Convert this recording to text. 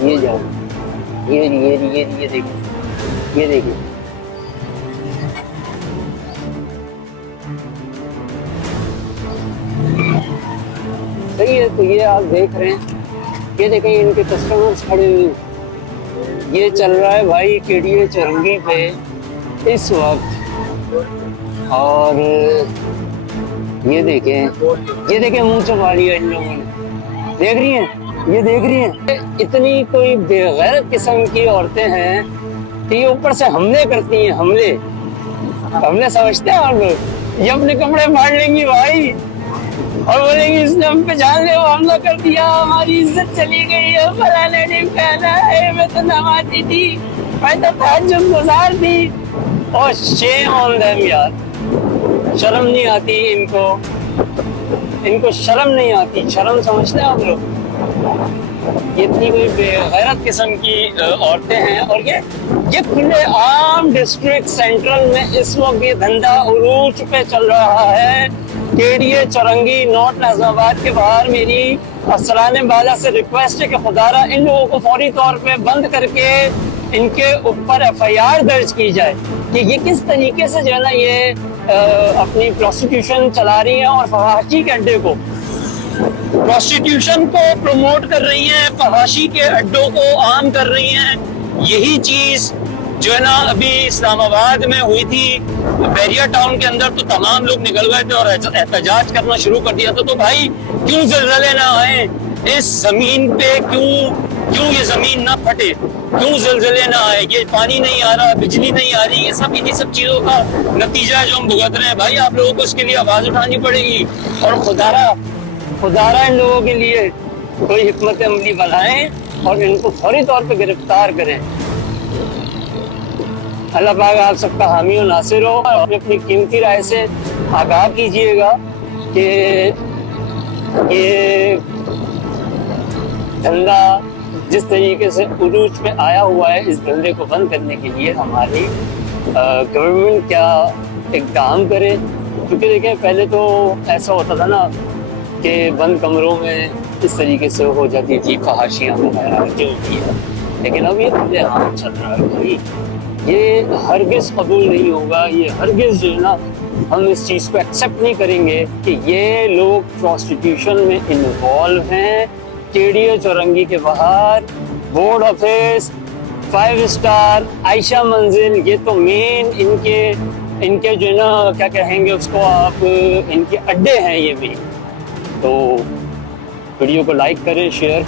ये जाओ, ये देखिए, ये देखिए। सही है, तो ये आप देख रहे हैं, ये देखें इनके कस्टमर्स खड़े हुए हैं। ये चल रहा है भाई केडीए चौरंगी पे इस वक्त। और ये देखें मुंह छुपा लिया इन लोगों ने। देख रही हैं, ये देख रही हैं, इतनी कोई बेगैरत किस्म की औरतें हैं कि ये ऊपर से हमले करती हैं। हमले समझते हैं आप लोग, ये अपने कपड़े फाड़ लेंगी भाई और बोलेंगी इसने हम पे जानलेवा हमला कर दिया, हमारी इज्जत चली गई है, फलाने ने पहना है, मैं तो नमाज़ी थी, मैं तो तहज्जुद गुज़ार थी। और शेम ऑन देम यार, शर्म नहीं आती इनको शर्म नहीं आती। शर्म समझते हैं आप लोग? इतनी कोई बेगैरत किस्म की औरतें हैं। और ये खुले आम डिस्ट्रिक्ट सेंट्रल में इस वक्त ये धंधा उरूज पे चल रहा है। केडीए चौरंगी नॉर्थ नाज़िमाबाद के बाहर मेरी असराने बाला से रिक्वेस्ट है कि खुदारा इन लोगों को फौरी तौर पे बंद करके इनके ऊपर एफआईआर दर्ज की जाए कि ये किस तरीके से जो है ना ये अपनी प्रोस्टिट्यूशन चला रही है और फहाशी के अड्डे को, प्रोस्टिट्यूशन को प्रमोट कर रही हैं, फहाशी के अड्डों को आम कर रही हैं। यही चीज जो है ना अभी इस्लामाबाद में हुई थी, बैरिया टाउन के अंदर तो तमाम लोग निकल गए थे और एहतजाज करना शुरू कर दिया था। तो भाई क्यों ज़लज़ले ना आए इस जमीन पे, क्यों ये जमीन ना फटे, क्यों ज़लज़ले ना आए, ये पानी नहीं आ रहा, बिजली नहीं आ रही, ये सब इन्हीं सब चीजों का नतीजा है जो हम भुगत रहे हैं। भाई आप लोगों को इसके लिए आवाज उठानी पड़ेगी और खुदारा इन लोगों के लिए कोई हिकमत अमली बनाएं और इनको फौरी तौर पे गिरफ्तार करें। अल्लाह पाक आप सबका हामी और नासिर हो। और अपनी कीमती राय से आगाह कीजिएगा कि ये धंधा जिस तरीके से उरूज पे आया हुआ है, इस धंधे को बंद करने के लिए हमारी गवर्नमेंट क्या इक़दाम करे। क्योंकि देखें पहले तो ऐसा होता था ना कि बंद कमरों में इस तरीके से हो जाती थी फहाशियाँ वगैरह जो भी है, लेकिन अब ये धंधे आम चल रहा है भाई। ये हरगिज़ कबूल नहीं होगा, ये हरगिज़ जो है ना हम इस चीज़ को एक्सेप्ट नहीं करेंगे कि ये लोग प्रोस्टिट्यूशन में इन्वॉल्व हैं। केडीए चौरंगी के बाहर बोर्ड ऑफिस, 5 स्टार, आयशा मंजिल, ये तो मेन इनके जो है ना क्या कहेंगे उसको आप, इनके अड्डे हैं ये भी। तो वीडियो को लाइक करें, शेयर